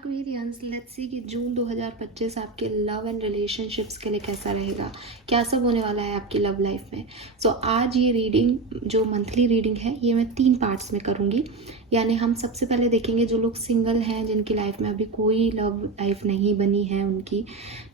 Aquarians, let's see कि जून 2025 आपके love and relationships के लिए कैसा रहेगा, क्या सब होने वाला है आपकी लव लाइफ में। सो आज ये रीडिंग जो मंथली रीडिंग है ये मैं 3 पार्ट्स में करूँगी। यानी हम सबसे पहले देखेंगे जो लोग सिंगल हैं, जिनकी लाइफ में अभी कोई लव लाइफ नहीं बनी है उनकी,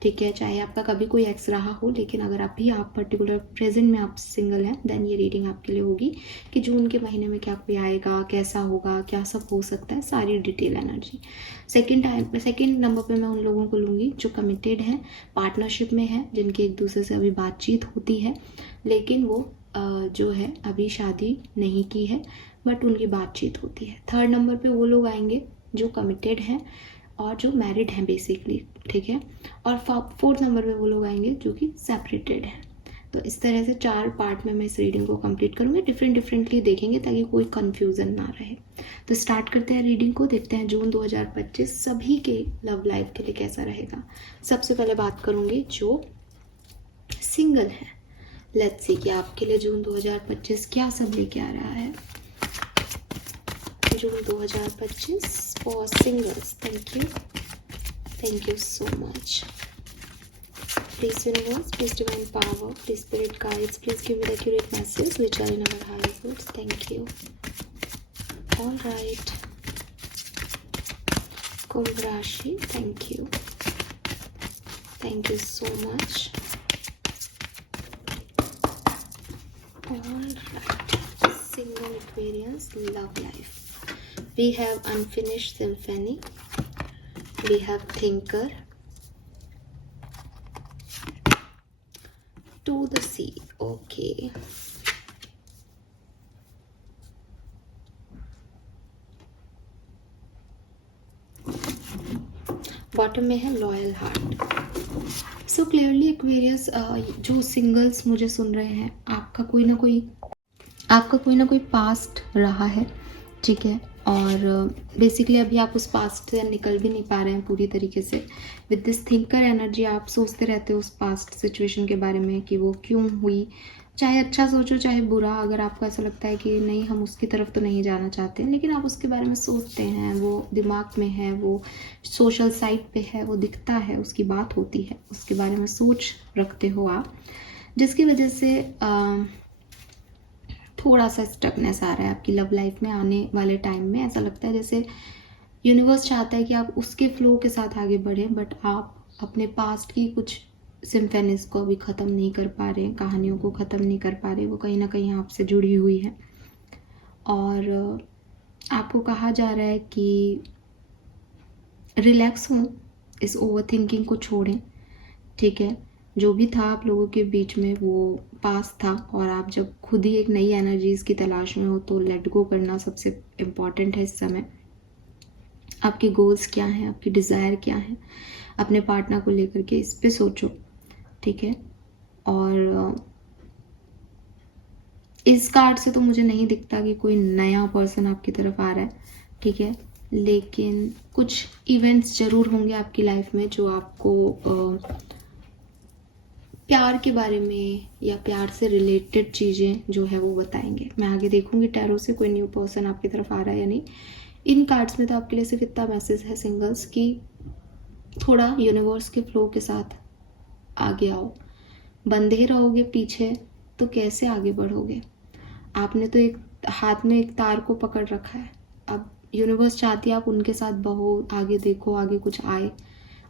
ठीक है, चाहे आपका कभी कोई एक्स रहा हो, लेकिन अगर आप पर्टिकुलर प्रेजेंट में आप सिंगल हैं, देन ये रीडिंग आपके लिए होगी कि जून के महीने में क्या कोई आएगा, कैसा होगा, क्या सब हो सकता है, सारी डिटेल एनर्जी। सेकेंड नंबर पे मैं उन लोगों को लूँगी जो कमिटेड हैं, पार्टनरशिप में हैं, जिनकी एक दूसरे से अभी बातचीत होती है, लेकिन वो जो है अभी शादी नहीं की है, बट उनकी बातचीत होती है। थर्ड नंबर पे वो लोग आएंगे जो कमिटेड हैं और जो मैरिड हैं बेसिकली, ठीक है। और फोर्थ नंबर पे वो लोग आएंगे जो कि सेपरेटेड हैं। तो इस तरह से 4 पार्ट में मैं इस रीडिंग को कंप्लीट करूँगी, डिफरेंटली देखेंगे ताकि कोई कन्फ्यूज़न ना रहे। तो स्टार्ट करते हैं रीडिंग को, देखते हैं जून 2025 सभी के लव लाइफ के लिए कैसा रहेगा। सबसे पहले बात करूँगी जो सिंगल है। लेट्स सी कि आपके लिए जून 2025 क्या सब लेके आ रहा है। जून 2025 for singles. Thank you so much. Please universe, please divine power, please spirit guides, please give me the accurate message which are in our higher goods. Thank you. All right. Kumbh Rashi, thank you. Thank you so much. All right. Single Aquarians love life. We have Unfinished Symphony. We have Thinker. To the sea. Okay. Bottom में है loyal heart. So clearly Aquarius, जो singles मुझे सुन रहे हैं, आपका कोई ना कोई पास्ट रहा है, ठीक है, और बेसिकली अभी आप उस पास्ट से निकल भी नहीं पा रहे हैं पूरी तरीके से। विद दिस थिंकर एनर्जी आप सोचते रहते हो उस पास्ट सिचुएशन के बारे में कि वो क्यों हुई, चाहे अच्छा सोचो चाहे बुरा। अगर आपको ऐसा लगता है कि नहीं हम उसकी तरफ तो नहीं जाना चाहते, लेकिन आप उसके बारे में सोचते हैं, वो दिमाग में है, वो सोशल साइट पे है, वो दिखता है, उसकी बात होती है, उसके बारे में सोच रखते हो आप, जिसकी वजह से थोड़ा सा स्टकनेस आ रहा है आपकी लव लाइफ में। आने वाले टाइम में ऐसा लगता है जैसे यूनिवर्स चाहता है कि आप उसके फ्लो के साथ आगे बढ़ें, बट आप अपने पास्ट की कुछ सिम्फेनीज को अभी ख़त्म नहीं कर पा रहे हैं, कहानियों को ख़त्म नहीं कर पा रहे, वो कहीं ना कहीं आपसे जुड़ी हुई है। और आपको कहा जा रहा है कि रिलैक्स हों, इस ओवर थिंकिंग को छोड़ें, ठीक है। जो भी था आप लोगों के बीच में वो पास था, और आप जब खुद ही एक नई एनर्जीज की तलाश में हो तो लेट गो करना सबसे इम्पॉर्टेंट है इस समय। आपके गोल्स क्या हैं, आपकी डिज़ायर क्या है, अपने पार्टनर को लेकर के इस पे सोचो, ठीक है। और इस कार्ड से तो मुझे नहीं दिखता कि कोई नया पर्सन आपकी तरफ आ रहा है, ठीक है, लेकिन कुछ इवेंट्स ज़रूर होंगे आपकी लाइफ में जो आपको प्यार के बारे में या प्यार से रिलेटेड चीज़ें जो है वो बताएंगे। मैं आगे देखूंगी टैरो से कोई न्यू पर्सन आपकी तरफ आ रहा है या नहीं। इन कार्ड्स में तो आपके लिए सिर्फ इतना मैसेज है सिंगल्स की थोड़ा यूनिवर्स के फ्लो के साथ आगे आओ। बंधे रहोगे पीछे तो कैसे आगे बढ़ोगे। आपने तो एक हाथ में एक तार को पकड़ रखा है, अब यूनिवर्स चाहती है आप उनके साथ बहो, आगे देखो, आगे कुछ आए।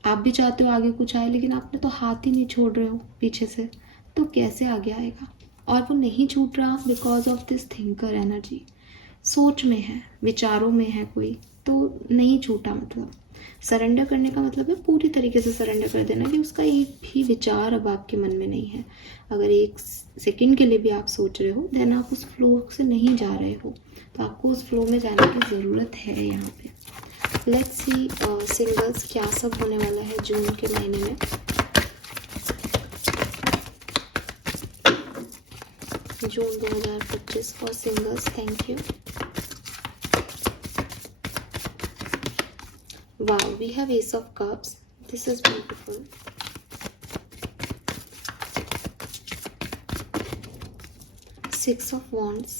आप भी चाहते हो आगे कुछ आए, लेकिन आपने तो हाथ ही नहीं छोड़ रहे हो पीछे से, तो कैसे आगे आएगा। और वो नहीं छूट रहा because of this thinker energy. सोच में है, विचारों में है कोई, तो नहीं छूटा। मतलब सरेंडर करने का मतलब है पूरी तरीके से सरेंडर कर देना कि उसका एक भी विचार अब आपके मन में नहीं है। अगर एक सेकंड के लिए भी आप सोच रहे हो, देन आप उस फ्लो से नहीं जा रहे हो, तो आपको उस फ्लो में जाने की ज़रूरत है यहाँ पे। लेट्स सी सिंगल्स क्या सब होने वाला है जून के महीने में। जून 2025 for singles. Thank you. Wow, we have Ace of Cups. This is beautiful. Six of Wands.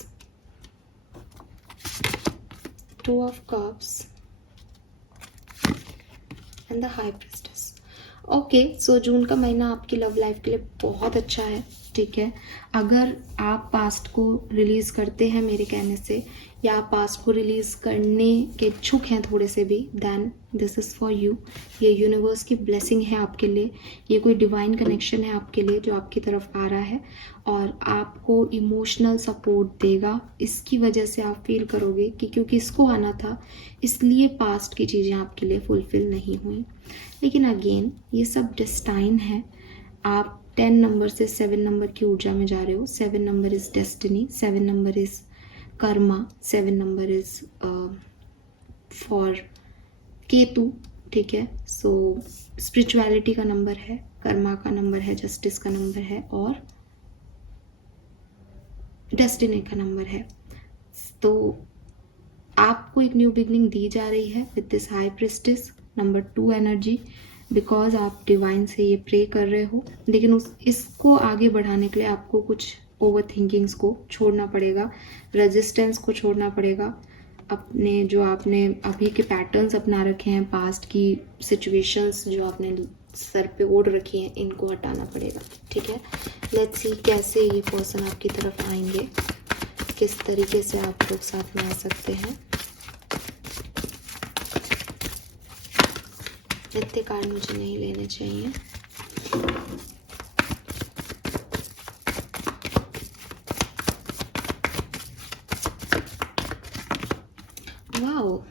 2 of Cups. And the high priestess. Okay, so जून का महीना आपकी लव लाइफ के लिए बहुत अच्छा है, ठीक है। अगर आप पास्ट को रिलीज़ करते हैं मेरे कहने से, या आप पास्ट को रिलीज़ करने के इच्छुक हैं थोड़े से भी, then this is for you. ये यूनिवर्स की ब्लेसिंग है आपके लिए, ये कोई डिवाइन कनेक्शन है आपके लिए जो आपकी तरफ आ रहा है और आपको इमोशनल सपोर्ट देगा। इसकी वजह से आप फील करोगे कि क्योंकि इसको आना था इसलिए पास्ट की चीज़ें आपके लिए फुलफिल नहीं हुई। लेकिन अगेन ये सब डेस्टाइन है। आप 10 नंबर से 7 नंबर की ऊर्जा में जा रहे हो। 7 number is destiny, 7 number is Karma, 7 number is for Ketu, ठीक है। सो स्पिरिचुअलिटी का नंबर है, कर्मा का नंबर है, जस्टिस का नंबर है और डेस्टिनी का नंबर है। तो आपको एक न्यू बिगनिंग दी जा रही है with this high priestess number 2 energy, because आप डिवाइन से ये प्रे कर रहे हो। लेकिन इसको आगे बढ़ाने के लिए आपको कुछ ओवर थिंकिंग्स को छोड़ना पड़ेगा, रेजिस्टेंस को छोड़ना पड़ेगा, अपने जो आपने अभी के पैटर्न्स अपना रखे हैं, पास्ट की सिचुएशंस जो आपने सर पे ओढ़ रखी हैं, इनको हटाना पड़ेगा, ठीक है। लेट्स सी कैसे ये पर्सन आपकी तरफ आएंगे, किस तरीके से आप लोग साथ में आ सकते हैं। इतने कार्ड मुझे नहीं लेने चाहिए। वाओ,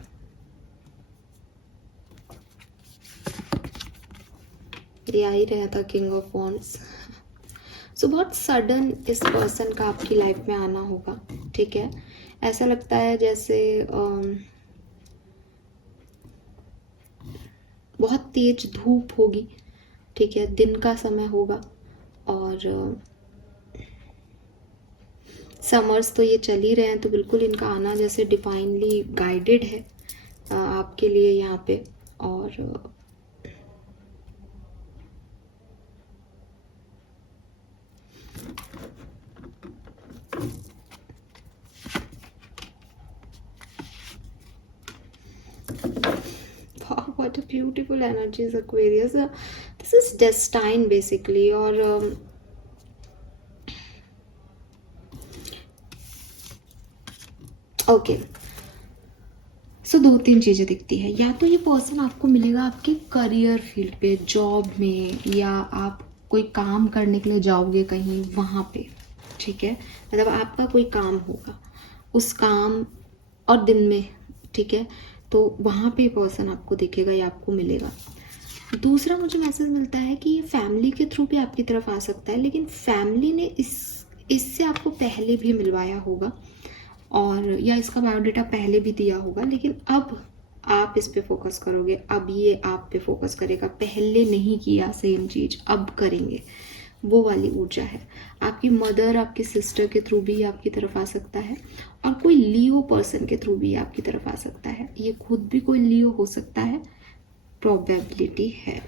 ये आ ही रहा था किंग ऑफ वॉन्ड्स। सो बहुत सडन इस पर्सन का आपकी लाइफ में आना होगा, ठीक है। ऐसा लगता है जैसे बहुत तेज धूप होगी, ठीक है, दिन का समय होगा और समर्स तो ये चल ही रहे हैं, तो बिल्कुल इनका आना जैसे डिवाइनली गाइडेड है आपके लिए यहाँ पे। और what a beautiful energies Aquarius. This is destine basically. और ओके, सो 2-3 चीज़ें दिखती है। या तो ये पर्सन आपको मिलेगा आपके करियर फील्ड पे, जॉब में, या आप कोई काम करने के लिए जाओगे कहीं वहाँ पे, ठीक है। मतलब आपका कोई काम होगा, उस काम और दिन में, ठीक है, तो वहाँ पे पर्सन आपको दिखेगा या आपको मिलेगा। दूसरा मुझे मैसेज मिलता है कि ये फैमिली के थ्रू भी आपकी तरफ आ सकता है, लेकिन फैमिली ने इससे आपको पहले भी मिलवाया होगा और या इसका बायोडाटा पहले भी दिया होगा, लेकिन अब आप इस पे फोकस करोगे, अब ये आप पे फोकस करेगा। पहले नहीं किया सेम चीज़, अब करेंगे, वो वाली ऊर्जा है। आपकी मदर, आपकी सिस्टर के थ्रू भी आपकी तरफ आ सकता है और कोई लियो पर्सन के थ्रू भी आपकी तरफ आ सकता है। ये खुद भी कोई लियो हो सकता है, प्रोबेबिलिटी है।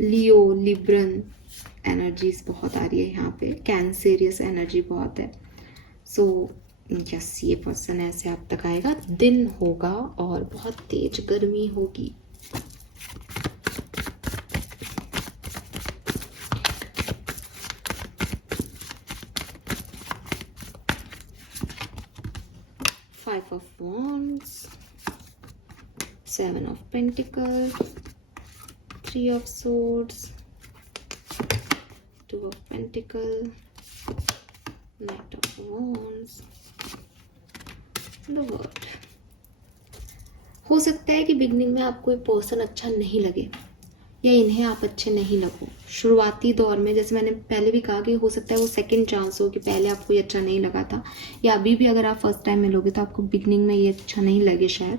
लियो, लिब्रन एनर्जीज बहुत आ रही है यहाँ पे, कैंसेरियस एनर्जी बहुत है। सो यस, ये पर्सन ऐसे आप तक आएगा, दिन होगा और बहुत तेज गर्मी होगी। Five of Wands, 7 of Pentacles, 3 of Swords, 2 of Pentacles, Knight of Wands, The World। हो सकता है कि बिगनिंग में आपको एक पर्सन अच्छा नहीं लगे या इन्हें आप अच्छे नहीं लगो। शुरुआती दौर में, जैसे मैंने पहले भी कहा कि हो सकता है वो सेकंड चांस हो कि पहले आपको ये अच्छा नहीं लगा था, या अभी भी अगर आप फर्स्ट टाइम मिलोगे तो आपको बिगनिंग में ये अच्छा नहीं लगे शायद,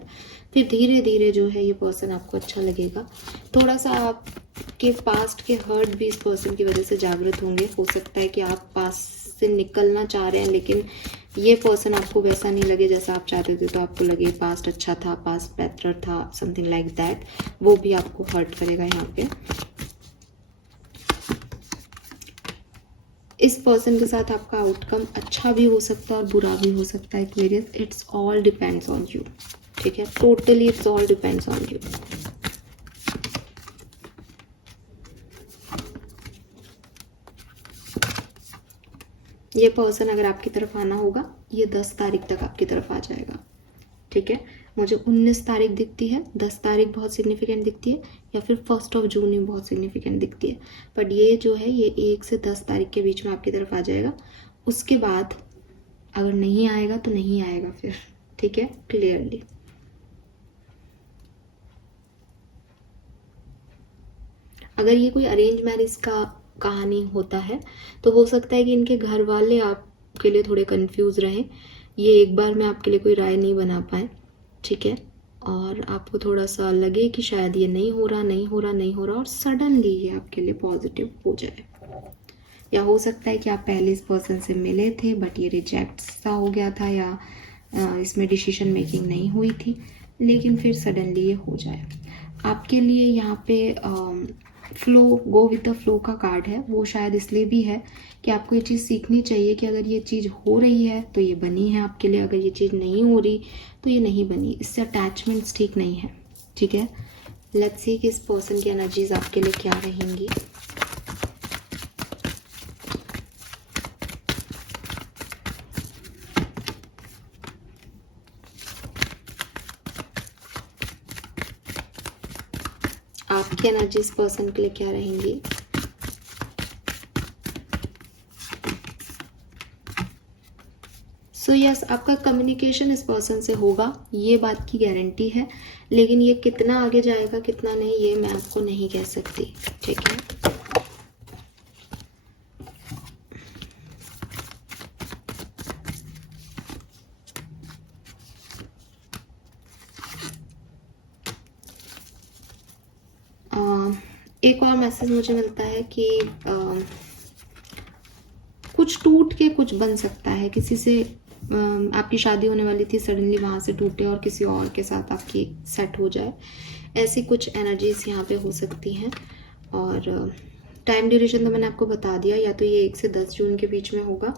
फिर धीरे धीरे जो है ये पर्सन आपको अच्छा लगेगा। थोड़ा सा आपके पास्ट के हर्ट भी इस पर्सन की वजह से जागृत होंगे। हो सकता है कि आप पास्ट से निकलना चाह रहे हैं लेकिन ये पर्सन आपको वैसा नहीं लगे जैसा आप चाहते थे, तो आपको लगे पास्ट अच्छा था, पास्ट बेटर था, समथिंग लाइक दैट, वो भी आपको हर्ट करेगा यहाँ पे। इस पर्सन के साथ आपका आउटकम अच्छा भी हो सकता है और बुरा भी हो सकता है Aquarius, it's all depends on you, ठीक है, totally it's all depends on you. ये पर्सन अगर आपकी तरफ आना होगा, ये 10 तारीख तक आपकी तरफ आ जाएगा, ठीक है। मुझे 19 तारीख दिखती है, 10 तारीख बहुत सिग्निफिकेंट दिखती है, या फिर 1 जून में बहुत सिग्निफिकेंट दिखती है। बट ये जो है ये 1 से 10 तारीख के बीच में आपकी तरफ आ जाएगा। उसके बाद अगर नहीं आएगा तो नहीं आएगा फिर, ठीक है, क्लियरली। अगर ये कोई अरेंज मैरिज का कहानी होता है तो हो सकता है कि इनके घर वाले आपके लिए थोड़े कंफ्यूज रहें, ये एक बार में आपके लिए कोई राय नहीं बना पाए, ठीक है, और आपको थोड़ा सा लगे कि शायद ये नहीं हो रहा और सडनली ये आपके लिए पॉजिटिव हो जाए। या हो सकता है कि आप पहले इस पर्सन से मिले थे बट ये रिजेक्ट सा हो गया था, या इसमें डिसीजन मेकिंग नहीं हुई थी, लेकिन फिर सडनली ये हो जाए आपके लिए। यहाँ पे flow, go with the flow का कार्ड है। वो शायद इसलिए भी है कि आपको ये चीज़ सीखनी चाहिए कि अगर ये चीज़ हो रही है तो ये बनी है आपके लिए, अगर ये चीज़ नहीं हो रही तो ये नहीं बनी। इससे अटैचमेंट्स ठीक नहीं है, ठीक है। लेट्स सी कि इस पर्सन की एनर्जीज आपके लिए क्या रहेंगी। आपकी एनर्जी इस पर्सन के लिए क्या रहेंगी। सो यस, आपका कम्युनिकेशन इस पर्सन से होगा, ये बात की गारंटी है, लेकिन ये कितना आगे जाएगा कितना नहीं ये मैं आपको नहीं कह सकती, ठीक है। एक और मैसेज मुझे मिलता है कि कुछ टूट के कुछ बन सकता है। किसी से आपकी शादी होने वाली थी, सडनली वहाँ से टूटे और किसी और के साथ आपकी सेट हो जाए, ऐसी कुछ एनर्जीज यहाँ पे हो सकती हैं। और टाइम ड्यूरेशन तो मैंने आपको बता दिया, या तो ये 1 से 10 जून के बीच में होगा,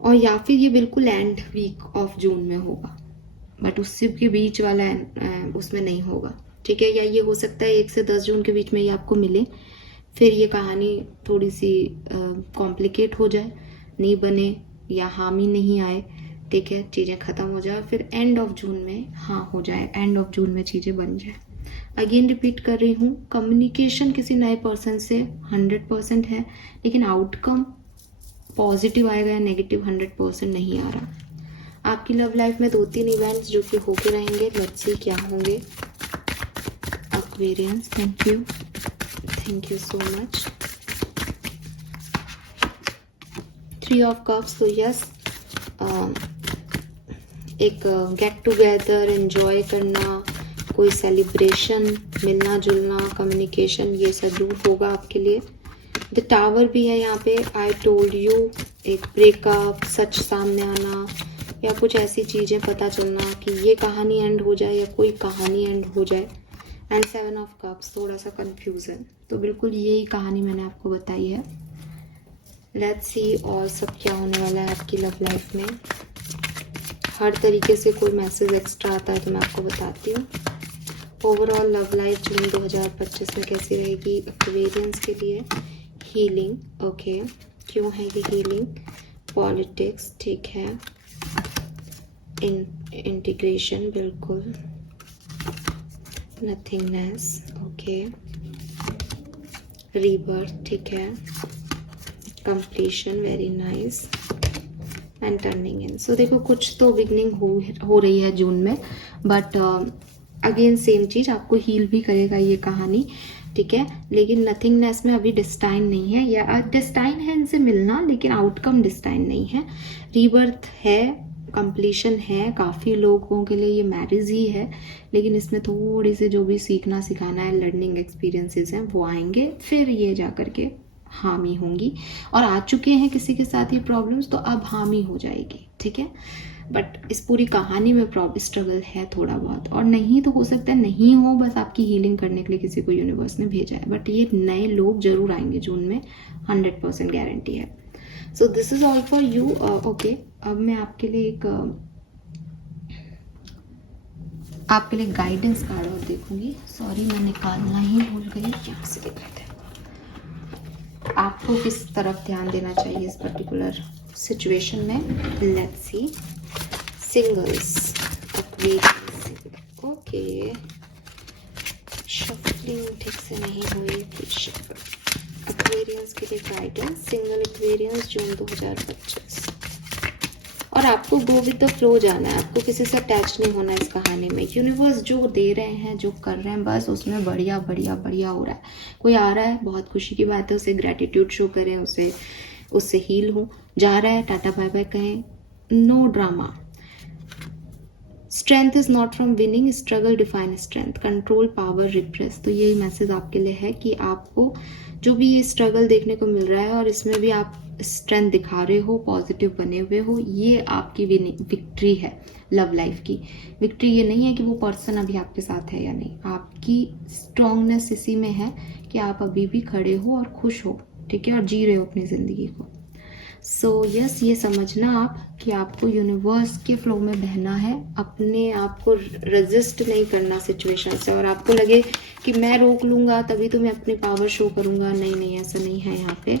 और या फिर ये बिल्कुल एंड वीक ऑफ जून में होगा, बट उससे के बीच वाला उसमें नहीं होगा, ठीक है। या ये हो सकता है 1 से 10 जून के बीच में ये आपको मिले, फिर ये कहानी थोड़ी सी कॉम्प्लिकेट हो जाए, नहीं बने या हामी नहीं आए, ठीक है, चीज़ें ख़त्म हो जाए, फिर एंड ऑफ जून में हाँ हो जाए, एंड ऑफ जून में चीज़ें बन जाए। अगेन रिपीट कर रही हूँ, कम्युनिकेशन किसी नए पर्सन से 100% है, लेकिन आउटकम पॉजिटिव आएगा या नेगेटिव 100% नहीं आ रहा। आपकी लव लाइफ में 2-3 इवेंट्स जो कि होके रहेंगे, लेट्स सी क्या होंगे। Aquarians, thank you so much. 3 of cups, तो यस, एक गेट टुगेदर, एंजॉय करना, कोई सेलिब्रेशन, मिलना जुलना, कम्युनिकेशन, ये जरूर होगा आपके लिए। द टावर भी है यहाँ पे, आई टोल्ड यू, एक ब्रेकअप, सच सामने आना, या कुछ ऐसी चीज़ें पता चलना कि ये कहानी एंड हो जाए या कोई कहानी एंड हो जाए। एंड 7 ऑफ कप्स, थोड़ा सा कंफ्यूजन, तो बिल्कुल यही कहानी मैंने आपको बताई है। लेट्स सी और सब क्या होने वाला है आपकी लव लाइफ में। हर तरीके से कोई मैसेज एक्स्ट्रा आता है तो मैं आपको बताती हूँ। ओवरऑल लव लाइफ जून 2025 में कैसी रहेगी एक्वेरियंस के लिए। हीलिंग, ओके, क्यों है ये हीलिंग। पॉलिटिक्स, ठीक है, इंटीग्रेशन, बिल्कुल, नथिंगनेस, ओके, रीबर्थ, ठीक है, completion, very nice, and turning in. So देखो कुछ तो बिगनिंग हो रही है जून में, बट अगेन सेम चीज़, आपको हील भी करेगा ये कहानी, ठीक है, लेकिन नथिंगनेस में अभी डिस्टाइन नहीं है, या डिस्टाइन है इनसे मिलना, लेकिन आउटकम डिस्टाइन नहीं है। रीबर्थ है, कंप्लीशन है, काफ़ी लोगों के लिए ये मैरिज ही है, लेकिन इसमें थोड़ी सी जो भी सीखना सिखाना है, लर्निंग एक्सपीरियंसेस हैं वो आएंगे, फिर ये जा कर के हामी होंगी। और आ चुके हैं किसी के साथ ये प्रॉब्लम्स, तो अब हामी हो जाएगी, ठीक है। बट इस पूरी कहानी में स्ट्रगल है थोड़ा बहुत, और नहीं तो हो सकता है नहीं हो, बस आपकी हीलिंग करने के लिए किसी को यूनिवर्स ने भेजा है, बट ये नए लोग जरूर आएंगे जून में, 100% गारंटी है। So this is all for you. Okay, अब मैं आपके लिए आपके लिए गाइडेंस कार्ड और देखूंगी। सॉरी, मैं निकालना ही भूल गई, यहाँ से दिखाते हैं। आपको किस तरफ ध्यान देना चाहिए इस पर्टिकुलर सिचुएशन में? Let's see. Singles, Aquarians, okay, shuffling ठीक से नहीं हुई, एक्वेरियंस के लिए गाइडेंस, सिंगल एक्वेरियंस जून 2025। और आपको गो विद द फ्लो जाना है, आपको किसी से अटैच नहीं होना इस कहानी में। यूनिवर्स जो दे रहे हैं, जो कर रहे हैं, बस उसमें बढ़िया बढ़िया बढ़िया हो रहा है। कोई आ रहा है, बहुत खुशी की बात है, उसे ग्रेटिट्यूड शो करें, उससे हील हो। जा रहा है, टाटा बाय बाय कहें, no drama. Strength is not from winning, struggle define strength, control power repress. तो यही मैसेज आपके लिए है कि आपको जो भी ये स्ट्रगल देखने को मिल रहा है और इसमें भी आप स्ट्रेंथ दिखा रहे हो, पॉजिटिव बने हुए हो, ये आपकी विक्ट्री है लव लाइफ की। विक्ट्री ये नहीं है कि वो पर्सन अभी आपके साथ है या नहीं, आपकी स्ट्रॉन्गनेस इसी में है कि आप अभी भी खड़े हो और खुश हो, ठीक है, और जी रहे हो अपनी ज़िंदगी को। सो यस, ये समझना आप कि आपको यूनिवर्स के फ्लो में बहना है, अपने आप को रेजिस्ट नहीं करना सिचुएशन से। और आपको लगे कि मैं रोक लूँगा तभी तो मैं अपनी पावर शो करूँगा, नहीं नहीं, ऐसा नहीं है। यहाँ पे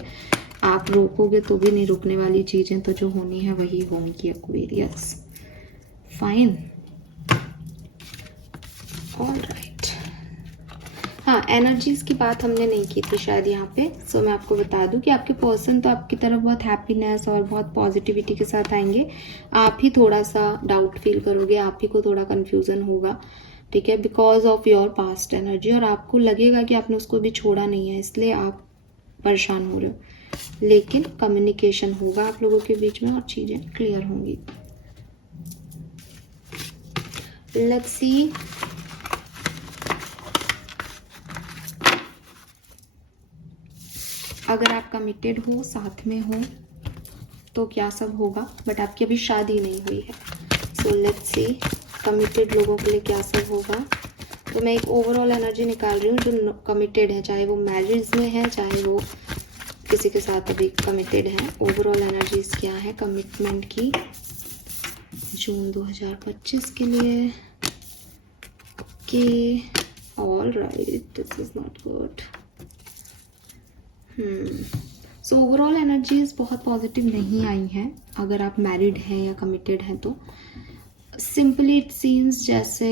आप रोकोगे तो भी नहीं रुकने वाली चीज़ें तो जो होनी है वही होंगी। Aquarius, fine, alright. हाँ, एनर्जीज की बात हमने नहीं की थी शायद यहाँ पे। सो मैं आपको बता दूं कि आपके पर्सन तो आपकी तरफ बहुत हैप्पीनेस और बहुत पॉजिटिविटी के साथ आएंगे। आप ही थोड़ा सा डाउट फील करोगे, आप ही को थोड़ा कंफ्यूजन होगा, ठीक है, because of your past energy. और आपको लगेगा कि आपने उसको भी छोड़ा नहीं है, इसलिए आप परेशान हो रहे हो। लेकिन कम्युनिकेशन होगा आप लोगों के बीच में और चीज़ें क्लियर होंगी। Let's see. अगर आप कमिटेड हो, साथ में हो, तो क्या सब होगा, बट आपकी अभी शादी नहीं हुई है। सो लेट्स सी, कमिटेड लोगों के लिए क्या सब होगा। तो मैं एक ओवरऑल एनर्जी निकाल रही हूँ जो कमिटेड है, चाहे वो मैरिज में है, चाहे वो किसी के साथ अभी कमिटेड है। ओवरऑल एनर्जीज क्या है कमिटमेंट की जून 2025 के लिए? Okay, alright, this is not good. So overall energies बहुत पॉजिटिव नहीं आई हैं अगर आप मैरिड हैं या कमिटेड हैं तो। सिंपली इट सीम्स जैसे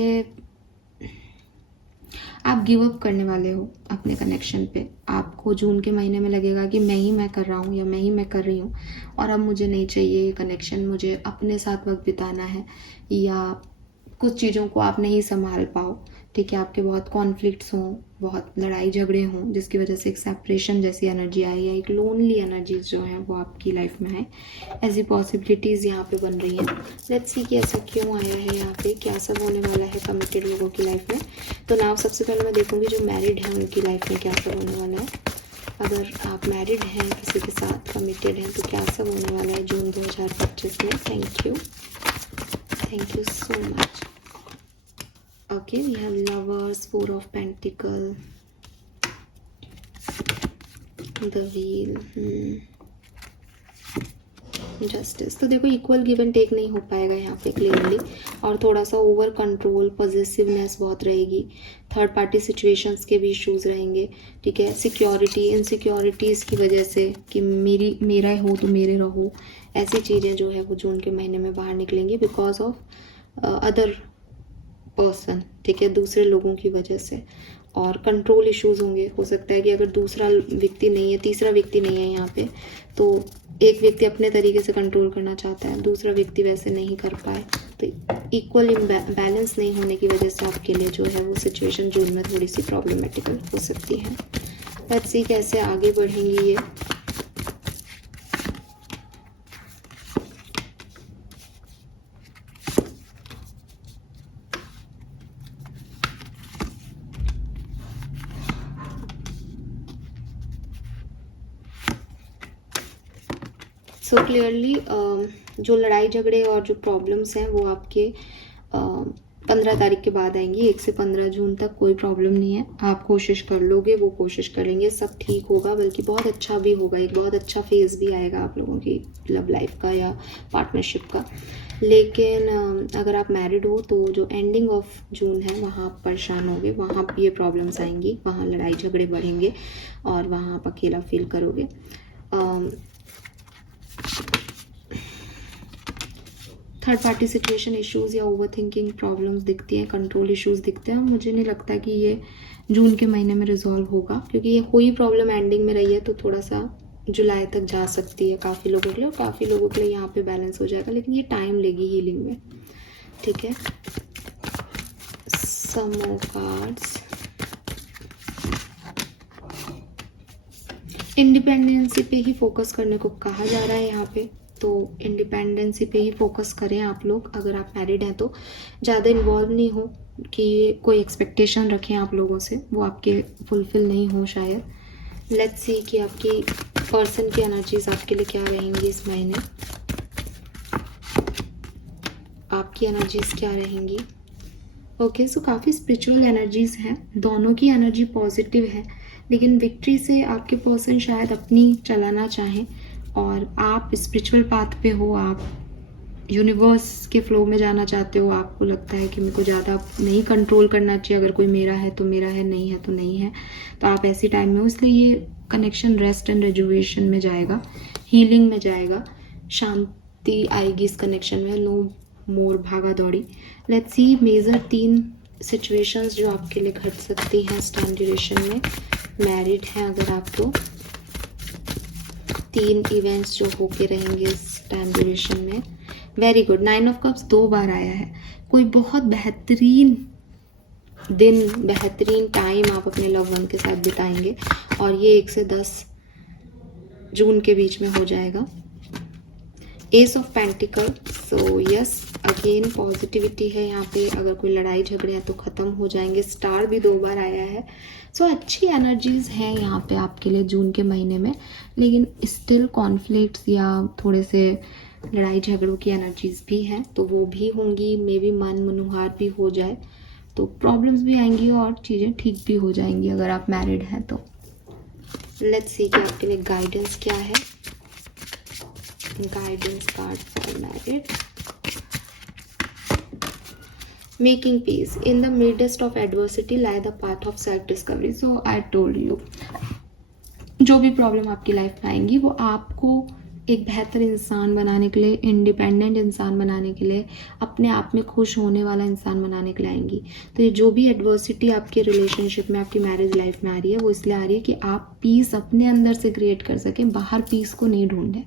आप गिव अप करने वाले हो अपने कनेक्शन पे। आपको जून के महीने में लगेगा कि मैं कर रहा हूँ या मैं कर रही हूँ और अब मुझे नहीं चाहिए ये कनेक्शन, मुझे अपने साथ वक्त बिताना है, या कुछ चीज़ों को आप नहीं संभाल पाओ, ठीक है, आपके बहुत कॉन्फ्लिक्ट्स हों, बहुत लड़ाई झगड़े हों, जिसकी वजह से एक सेपरेशन जैसी एनर्जी आई है, एक लोनली एनर्जीज जो है वो आपकी लाइफ में है। ऐसी पॉसिबिलिटीज़ यहाँ पे बन रही हैं। लेट्स सी कि ऐसा क्यों आया है यहाँ पे, क्या सब होने वाला है कमिटेड लोगों की लाइफ में। तो नाउ सबसे पहले मैं देखूँगी जो मैरिड है उनकी लाइफ में क्या सब होने वाला है। अगर आप मैरिड हैं, किसी के साथ कमिटेड हैं, तो क्या सब होने वाला है जून 2025 में। Thank you so much. Okay, we have lovers, 4 of pentacle, the wheel, justice. तो देखो इक्वल गिव एंड टेक नहीं हो पाएगा यहाँ पे क्लियरली, और थोड़ा सा ओवर कंट्रोल, पॉजेसिवनेस बहुत रहेगी, थर्ड पार्टी सिचुएशंस के भी इश्यूज रहेंगे, ठीक है, सिक्योरिटी, इनसिक्योरिटीज़ की वजह से कि मेरा हो तो मेरे रहो, ऐसी चीज़ें जो है वो जून के महीने में बाहर निकलेंगी बिकॉज ऑफ अदर पर्सन, ठीक है, दूसरे लोगों की वजह से। और कंट्रोल इश्यूज होंगे, हो सकता है कि अगर दूसरा व्यक्ति नहीं है, तीसरा व्यक्ति नहीं है यहाँ पे, तो एक व्यक्ति अपने तरीके से कंट्रोल करना चाहता है, दूसरा व्यक्ति वैसे नहीं कर पाए, तो इक्वल बैलेंस नहीं होने की वजह से आपके लिए जो है वो सिचुएशन जून में थोड़ी सी प्रॉब्लमेटिकल हो सकती है। लेट्स सी कैसे आगे बढ़ेंगी ये। सो क्लियरली जो लड़ाई झगड़े और जो प्रॉब्लम्स हैं वो आपके 15 तारीख के बाद आएंगी। 1 से 15 जून तक कोई प्रॉब्लम नहीं है, आप कोशिश कर लोगे, वो कोशिश करेंगे, सब ठीक होगा, बल्कि बहुत अच्छा भी होगा। एक बहुत अच्छा फेज़ भी आएगा आप लोगों की लव लाइफ का या पार्टनरशिप का। लेकिन अगर आप मैरिड हो तो जो एंडिंग ऑफ जून है वहाँ आप परेशान होगे, वहाँ ये प्रॉब्लम्स आएंगी, वहाँ लड़ाई झगड़े बढ़ेंगे और वहाँ आप अकेला फील करोगे। थर्ड पार्टी सिचुएशन इश्यूज़ या ओवर थिंकिंग प्रॉब्लम्स दिखती हैं, कंट्रोल इश्यूज़ दिखते हैं। मुझे नहीं लगता कि ये जून के महीने में रिजॉल्व होगा, क्योंकि ये कोई प्रॉब्लम एंडिंग में रही है तो थोड़ा सा जुलाई तक जा सकती है काफ़ी लोगों के लिए, और काफ़ी लोगों के लिए यहाँ पे बैलेंस हो जाएगा, लेकिन ये टाइम लेगी हीलिंग में। ठीक है, सम मोर कार्ड्स। इंडिपेंडेंसी पे ही फोकस करने को कहा जा रहा है यहाँ पे, तो इंडिपेंडेंसी पे ही फोकस करें आप लोग। अगर आप मैरिड हैं तो ज़्यादा इन्वॉल्व नहीं हो कि कोई एक्सपेक्टेशन रखें आप लोगों से, वो आपके फुलफिल नहीं हो शायद। लेट्स सी कि आपकी पर्सन की एनर्जीज आपके लिए क्या रहेंगी इस महीने, आपकी एनर्जीज क्या रहेंगी। ओके, सो काफ़ी स्पिरिचुअल एनर्जीज हैं, दोनों की एनर्जी पॉजिटिव है, लेकिन विक्ट्री से आपके पर्सन शायद अपनी चलाना चाहें और आप स्पिरिचुअल पाथ पे हो, आप यूनिवर्स के फ्लो में जाना चाहते हो। आपको लगता है कि मेरे को ज़्यादा नहीं कंट्रोल करना चाहिए, अगर कोई मेरा है तो मेरा है, नहीं है तो नहीं है, तो आप ऐसी टाइम में हो। इसलिए ये कनेक्शन रेस्ट एंड रेजुवेशन में जाएगा, हीलिंग में जाएगा, शांति आएगी इस कनेक्शन में, नो मोर भागा दौड़ी। लेट्स सी मेजर 3 सिचुएशंस जो आपके लिए घट सकती हैं इस टाइम ड्यूरेशन में। मैरिड हैं अगर आप तो 3 इवेंट्स जो होके रहेंगे इस टाइम ड्यूरेशन में। वेरी गुड, 9 ऑफ कप्स 2 बार आया है। कोई बहुत बेहतरीन दिन, बेहतरीन टाइम आप अपने लव वन के साथ बिताएंगे, और ये 1 से 10 जून के बीच में हो जाएगा। S of pentacle, so yes again positivity है यहाँ पे। अगर कोई लड़ाई झगड़े हैं तो ख़त्म हो जाएंगे। स्टार भी 2 बार आया है, सो अच्छी एनर्जीज हैं यहाँ पे आपके लिए जून के महीने में, लेकिन स्टिल कॉन्फ्लिक्ट्स या थोड़े से लड़ाई झगड़ों की एनर्जीज भी हैं, तो वो भी होंगी। मे बी मन मनुहार भी हो जाए, तो प्रॉब्लम्स भी आएंगी और चीज़ें ठीक भी हो जाएंगी अगर आप मैरिड हैं तो। लेट्स सी कि आपके लिए गाइडेंस क्या है। Guidance card for married. Making piece in the midst of adversity lie the path of self discovery. So I told you, जो भी प्रॉब्लम आपकी लाइफ में आएंगी वो आपको एक बेहतर इंसान बनाने के लिए, इंडिपेंडेंट इंसान बनाने के लिए, अपने आप में खुश होने वाला इंसान बनाने के लिए आएंगी। तो ये जो भी एडवर्सिटी आपके रिलेशनशिप में, आपकी मैरिज लाइफ में आ रही है, वो इसलिए आ रही है कि आप पीस अपने अंदर से क्रिएट कर सकें, बाहर पीस को नहीं ढूंढें।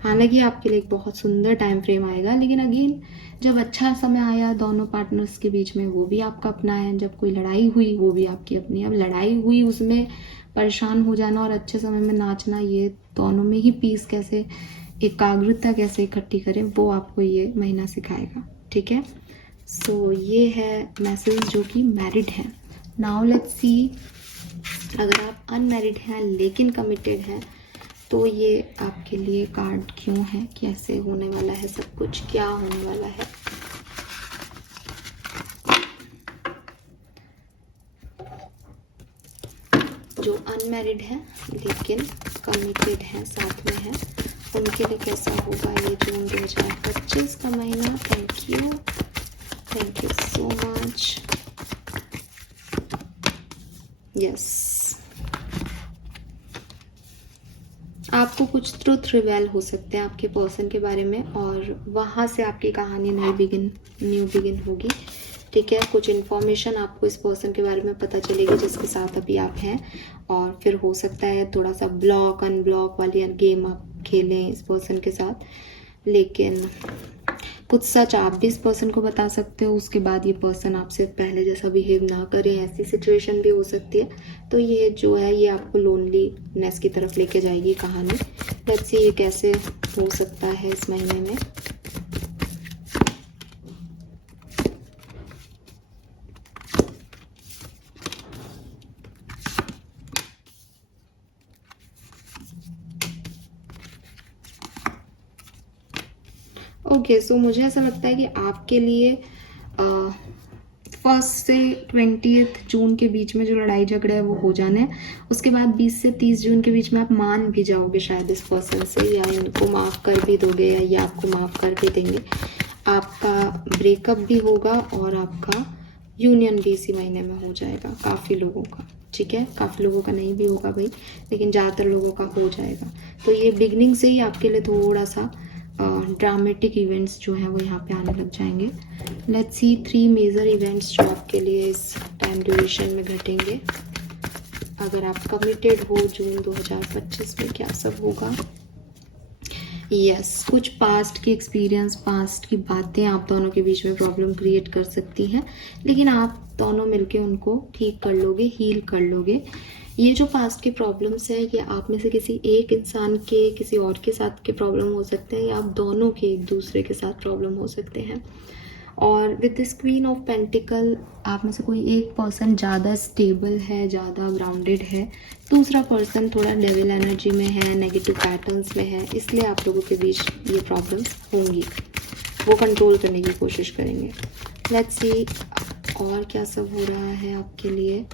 हालांकि आपके लिए एक बहुत सुंदर टाइम फ्रेम आएगा, लेकिन अगेन जब अच्छा समय आया दोनों पार्टनर्स के बीच में, वो भी आपका अपना है। जब कोई लड़ाई हुई वो भी आपकी अपनी। अब लड़ाई हुई उसमें परेशान हो जाना और अच्छे समय में नाचना, ये दोनों में ही पीस कैसे, एकाग्रता कैसे इकट्ठी करें, वो आपको ये महीना सिखाएगा। ठीक है, सो ये है मैसेज जो कि मैरिड है। नाउ लेट्स सी अगर आप अनमैरिड हैं लेकिन कमिटेड हैं तो ये आपके लिए कार्ड क्यों है, कैसे होने वाला है सब कुछ, क्या होने वाला है। जो अनमैरिड है लेकिन कमिटेड है, साथ में है, उनके लिए कैसा होगा ये जून 2025 का महीना। Thank you so much. Yes, आपको कुछ ट्रुथ रिवेल हो सकते हैं आपके पर्सन के बारे में, और वहाँ से आपकी कहानी न्यू बिगिन होगी। ठीक है, कुछ इन्फॉर्मेशन आपको इस पर्सन के बारे में पता चलेगी जिसके साथ अभी आप हैं, और फिर हो सकता है थोड़ा सा ब्लॉक अनब्लॉक वाली गेम आप खेलें इस पर्सन के साथ। लेकिन कुछ सच आप भी इस पर्सन को बता सकते हो, उसके बाद ये पर्सन आपसे पहले जैसा बिहेव ना करे, ऐसी सिचुएशन भी हो सकती है। तो ये जो है ये आपको लोनलीनेस की तरफ लेके जाएगी कहानी। लेट्स सी ये कैसे हो सकता है इस महीने में। ओके, सो मुझे ऐसा लगता है कि आपके लिए 1 से 20 जून के बीच में जो लड़ाई झगड़े है वो हो जाना है। उसके बाद 20 से 30 जून के बीच में आप मान भी जाओगे शायद इस पर्सन से, या इनको माफ़ कर भी दोगे, या ये आपको माफ़ कर भी देंगे। आपका ब्रेकअप भी होगा और आपका यूनियन भी इसी महीने में हो जाएगा काफ़ी लोगों का, ठीक है। काफ़ी लोगों का नहीं भी होगा भाई, लेकिन ज़्यादातर लोगों का हो जाएगा। तो ये बिगनिंग से ही आपके लिए थोड़ा सा ड्रामेटिक इवेंट्स जो हैं वो यहाँ पे आने लग जाएंगे। लेट्स सी 3 मेजर इवेंट्स जो आपके लिए इस टाइम ड्यूरेशन में घटेंगे। अगर आप कमिटेड हो जून 2025 में क्या सब होगा। यस, कुछ पास्ट की एक्सपीरियंस, पास्ट की बातें आप दोनों के बीच में प्रॉब्लम क्रिएट कर सकती हैं, लेकिन आप दोनों मिलके उनको ठीक कर लोगे, हील कर लोगे। ये जो पास्ट के प्रॉब्लम्स है ये आप में से किसी एक इंसान के किसी और के साथ के प्रॉब्लम हो सकते हैं, या आप दोनों के एक दूसरे के साथ प्रॉब्लम हो सकते हैं। और with this queen of pentacle आप में से कोई एक पर्सन ज़्यादा स्टेबल है, ज़्यादा ग्राउंडेड है, दूसरा पर्सन थोड़ा डेविल एनर्जी में है, नेगेटिव पैटर्न्स में है, इसलिए आप लोगों के बीच ये प्रॉब्लम्स होंगी। वो कंट्रोल करने की कोशिश करेंगे। लेट्स सी और क्या सब हो रहा है आपके लिए।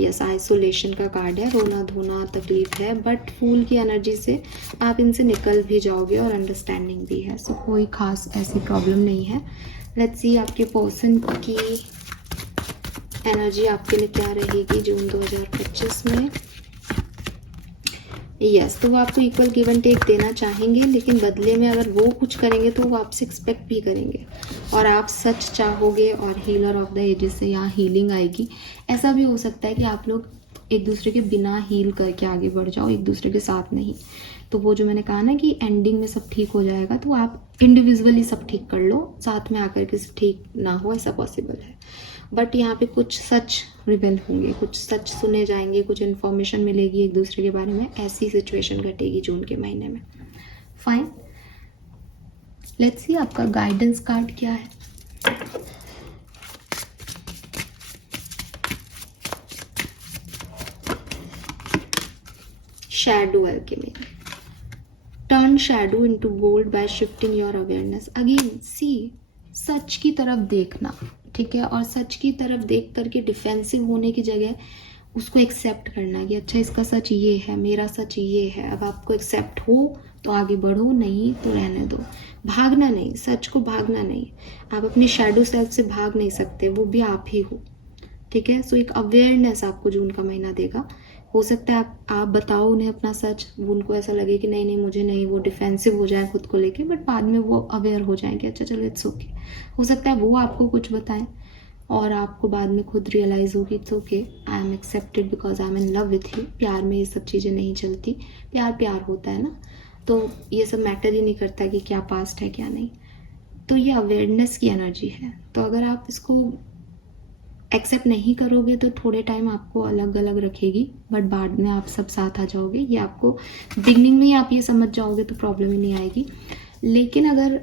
यस, आइसोलेशन का कार्ड है, रोना धोना तकलीफ है, बट फूल की एनर्जी से आप इनसे निकल भी जाओगे और अंडरस्टैंडिंग भी है। सो कोई खास ऐसी प्रॉब्लम नहीं है। लेट्स सी आपके पर्सन की एनर्जी आपके लिए क्या रहेगी जून 2025 में। यस, तो वो आपको इक्वल गिव एंड टेक देना चाहेंगे, लेकिन बदले में अगर वो कुछ करेंगे तो वो आपसे एक्सपेक्ट भी करेंगे, और आप सच चाहोगे और हीलर ऑफ द एजेस से यहाँ हीलिंग आएगी। ऐसा भी हो सकता है कि आप लोग एक दूसरे के बिना हील करके आगे बढ़ जाओ, एक दूसरे के साथ नहीं। तो वो जो मैंने कहा ना कि एंडिंग में सब ठीक हो जाएगा, तो आप इंडिविजुअली सब ठीक कर लो, साथ में आकर के ठीक ना हो, ऐसा पॉसिबल है। बट यहाँ पे कुछ सच रिवेल होंगे, कुछ सच सुने जाएंगे, कुछ इन्फॉर्मेशन मिलेगी एक दूसरे के बारे में, ऐसी सिचुएशन घटेगी जून के महीने में। फाइन, लेट्स सी आपका गाइडेंस कार्ड क्या है। Shadow alchemy, turn shadow into gold by shifting your awareness. Again see, सच की तरफ देखना, ठीक है, और सच की तरफ देख करके डिफेंसिव होने की जगह उसको एक्सेप्ट करना कि अच्छा इसका सच ये है, मेरा सच ये है। अब आपको एक्सेप्ट हो तो आगे बढ़ो, नहीं तो रहने दो। भागना नहीं, सच को भागना नहीं। आप अपने शैडो सेल्फ से भाग नहीं सकते, वो भी आप ही हो, ठीक है। सो एक अवेयरनेस आपको जून का महीना देगा। हो सकता है आप बताओ उन्हें अपना सच, वो उनको ऐसा लगे कि नहीं नहीं मुझे नहीं, वो डिफेंसिव हो जाए खुद को लेके, बट बाद में वो अवेयर हो जाएंगे, अच्छा चलो इट्स ओके। हो सकता है वो आपको कुछ बताएं और आपको बाद में खुद रियलाइज़ होगी it's okay, I am accepted because I am in love with you. प्यार में ये सब चीज़ें नहीं चलती, प्यार प्यार होता है ना, तो ये सब मैटर ही नहीं करता कि क्या पास्ट है क्या नहीं। तो ये अवेयरनेस की एनर्जी है। तो अगर आप इसको एक्सेप्ट नहीं करोगे तो थोड़े टाइम आपको अलग अलग रखेगी, बट बाद में आप सब साथ आ जाओगे। ये आपको बिगनिंग में ही आप ये समझ जाओगे तो प्रॉब्लम ही नहीं आएगी। लेकिन अगर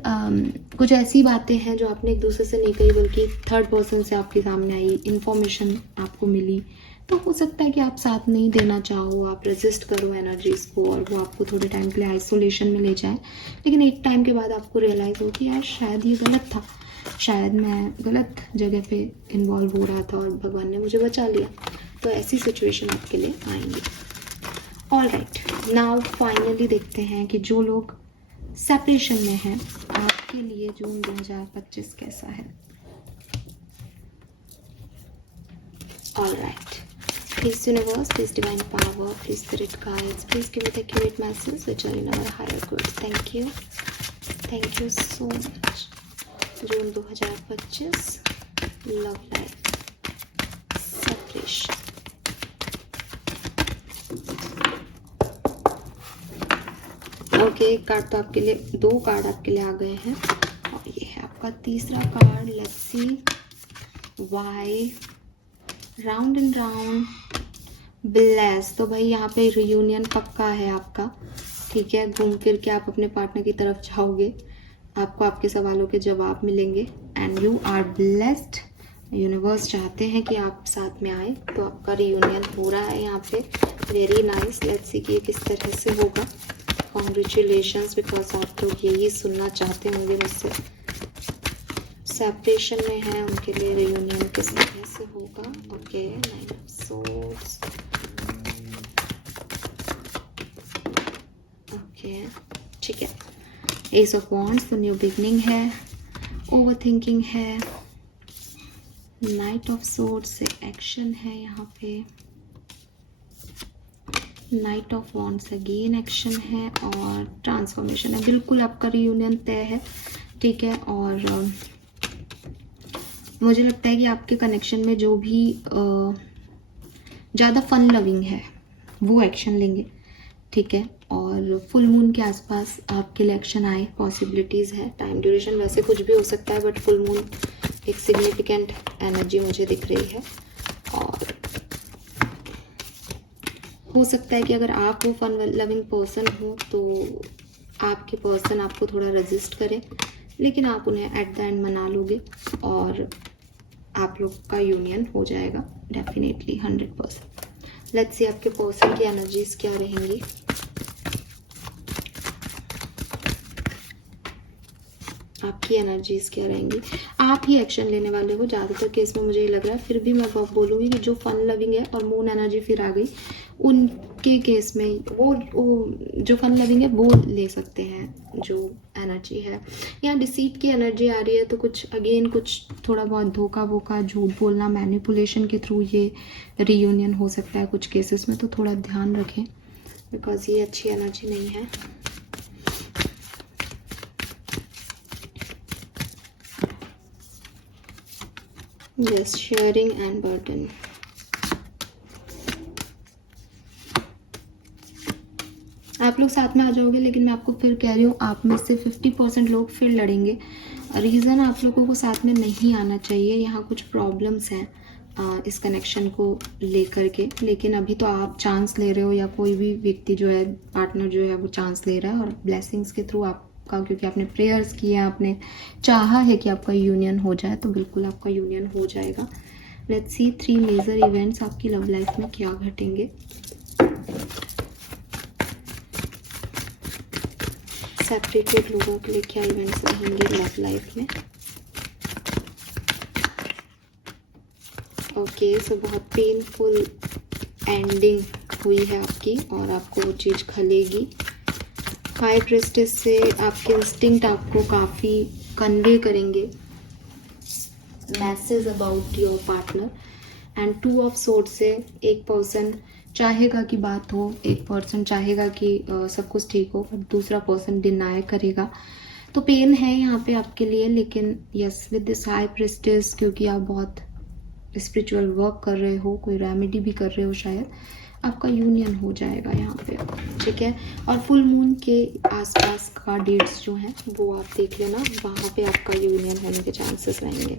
कुछ ऐसी बातें हैं जो आपने एक दूसरे से नहीं कही, बल्कि थर्ड पर्सन से आपके सामने आई, इन्फॉर्मेशन आपको मिली, तो हो सकता है कि आप साथ नहीं देना चाहो, आप रेजिस्ट करो एनर्जीज को और वो आपको थोड़े टाइम के लिए आइसोलेशन में ले जाए। लेकिन एक टाइम के बाद आपको रियलाइज़ हो कि यार शायद ये गलत था, शायद मैं गलत जगह पे इन्वॉल्व हो रहा था और भगवान ने मुझे बचा लिया। तो ऐसी सिचुएशन आपके लिए आएंगी। ऑल राइट, नाउ फाइनली देखते हैं कि जो लोग सेपरेशन में हैं आपके लिए जून 2025 कैसा है। All right, please universe, please divine power, please spirit guides, please give me the accurate messages which are in our higher good. Thank you so much. June 2025 love life separation. Okay, card तो आपके लिए, 2 card आपके लिए आ गए हैं और ये है आपका तीसरा card. Let's see why, round and round, bless. तो भाई यहाँ पे रियूनियन पक्का है आपका, ठीक है। घूम फिर के आप अपने पार्टनर की तरफ जाओगे, आपको आपके सवालों के जवाब मिलेंगे and you are blessed. Universe चाहते हैं कि आप साथ में आए, तो आपका रियूनियन हो रहा है यहाँ पे। Very nice. लेट्स सी कि ये किस तरह से होगा। कॉन्ग्रेचुलेशंस, बिकॉज आप लोग यही सुनना चाहते होंगे मुझसे। सेपरेशन में है उनके लिए रियूनियन किस तरह से होगा। Okay, 9 of swords. ओके, ठीक है। एस ऑफ वॉन्ड्स, तो न्यू बिगनिंग है, ओवर थिंकिंग है। नाइट ऑफ सोर्ड्स से एक्शन है यहाँ पे। Night of wands again action है और ट्रांसफॉर्मेशन है। बिल्कुल आपका रियूनियन तय है, ठीक है। और मुझे लगता है कि आपके कनेक्शन में जो भी ज़्यादा फन लविंग है वो एक्शन लेंगे, ठीक है। और फुल मून के आसपास आपके लिए एक्शन आए, पॉसिबिलिटीज़ है। टाइम ड्यूरेशन वैसे कुछ भी हो सकता है, बट फुल मून एक सिग्निफिकेंट एनर्जी मुझे दिख रही है। और हो सकता है कि अगर आप वो फन लविंग पर्सन हो तो आपके पर्सन आपको थोड़ा रेजिस्ट करें, लेकिन आप उन्हें एट द एंड मना लोगे और आप लोग का यूनियन हो जाएगा डेफिनेटली 100%। लेट्स सी आपके पर्सन की एनर्जीज क्या रहेंगी। आपकी एनर्जीज क्या रहेंगी। आप ही एक्शन लेने वाले हो ज़्यादातर केस में, मुझे ये लग रहा है। फिर भी मैं बोलूँगी कि जो फन लविंग है और मून एनर्जी फिर आ गई, उनके केस में वो जो फन लविंग है वो ले सकते हैं जो एनर्जी है। यहाँ डिसीट की एनर्जी आ रही है, तो कुछ अगेन कुछ थोड़ा बहुत धोखा वोखा, झूठ बोलना, मैनिपुलेशन के थ्रू ये रीयूनियन हो सकता है कुछ केसेस में। तो थोड़ा ध्यान रखें बिकॉज ये अच्छी एनर्जी नहीं है। Yes, sharing and burden. आप लोग साथ में आ जाओगे, लेकिन मैं आपको फिर कह रही हूँ आप में से 50% लोग फिर लड़ेंगे। रीज़न आप लोगों को साथ में नहीं आना चाहिए, यहाँ कुछ प्रॉब्लम्स हैं इस कनेक्शन को लेकर के। लेकिन अभी तो आप चांस ले रहे हो, या कोई भी व्यक्ति जो है, पार्टनर जो है वो चांस ले रहा है, और ब्लेसिंग्स के थ्रू आपका, क्योंकि आपने प्रेयर्स किए, आपने चाहा है कि आपका यूनियन हो जाए, तो बिल्कुल आपका यूनियन हो जाएगा। लेट्स सी 3 मेजर इवेंट्स आपकी लव लाइफ में क्या घटेंगे। सेपरेटेड लोगों के लिए क्या इवेंट्स रहेंगे लव लाइफ में। ओके, सो बहुत पेनफुल एंडिंग हुई है आपकी और आपको वो चीज़ खलेगी। हाई प्रेस्टिज से आपके इंस्टिंक्ट आपको काफ़ी कन्वे करेंगे message about your partner. And 2 of sword से एक पर्सन चाहेगा कि बात हो, एक पर्सन चाहेगा कि सब कुछ ठीक हो, पर दूसरा पर्सन डिनाई करेगा। तो पेन है यहाँ पे आपके लिए, लेकिन yes with this high prestige, क्योंकि आप बहुत स्पिरिचुअल वर्क कर रहे हो, कोई रेमेडी भी कर रहे हो, शायद आपका यूनियन हो जाएगा यहाँ पे, ठीक है। और फुल मून के आसपास का डेट्स जो हैं वो आप देख लेना, वहाँ पे आपका यूनियन होने के चांसेस रहेंगे।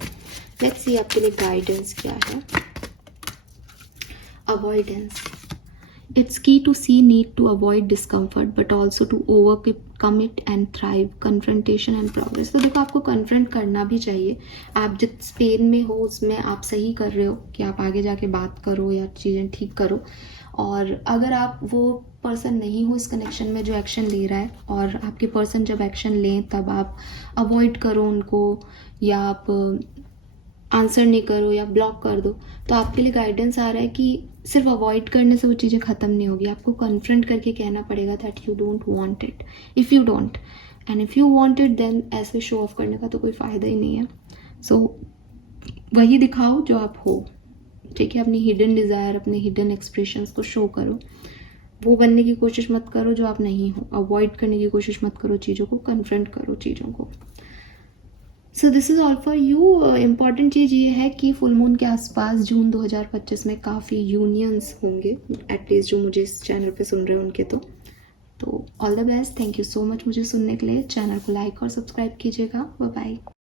लेट्स सी आपके लिए गाइडेंस क्या है। Avoidance, it's key to see need to avoid discomfort but also to overcome it and thrive, confrontation and progress. तो देखो, आपको कन्फ्रंट करना भी चाहिए। आप जिस पेन में हो उसमें आप सही कर रहे हो कि आप आगे जाके बात करो या चीज़ें ठीक करो। और अगर आप वो पर्सन नहीं हो इस कनेक्शन में जो एक्शन ले रहा है, और आपके पर्सन जब एक्शन लें तब आप अवॉइड करो उनको, या आप आंसर नहीं करो या ब्लॉक कर दो, तो आपके लिए गाइडेंस आ रहा है कि सिर्फ अवॉइड करने से वो चीज़ें ख़त्म नहीं होगी। आपको कन्फ्रंट करके कहना पड़ेगा that you don't want it, if you don't, and if you want it then ऐसे शो ऑफ करने का तो कोई फ़ायदा ही नहीं है। सो वही दिखाओ जो आप हो, ठीक है। अपनी हिडन डिज़ायर, अपने हिडन एक्सप्रेशंस को शो करो। वो बनने की कोशिश मत करो जो आप नहीं हो, अवॉइड करने की कोशिश मत करो चीज़ों को, कन्फ्रंट करो चीज़ों को। So this is all for you. Important चीज़ ये है कि फुल मून के आसपास जून 2025 में काफ़ी यूनियंस होंगे, एटलीस्ट जो मुझे इस चैनल पे सुन रहे हैं उनके। तो all the best, thank you so much मुझे सुनने के लिए। चैनल को लाइक और सब्सक्राइब कीजिएगा। Bye bye.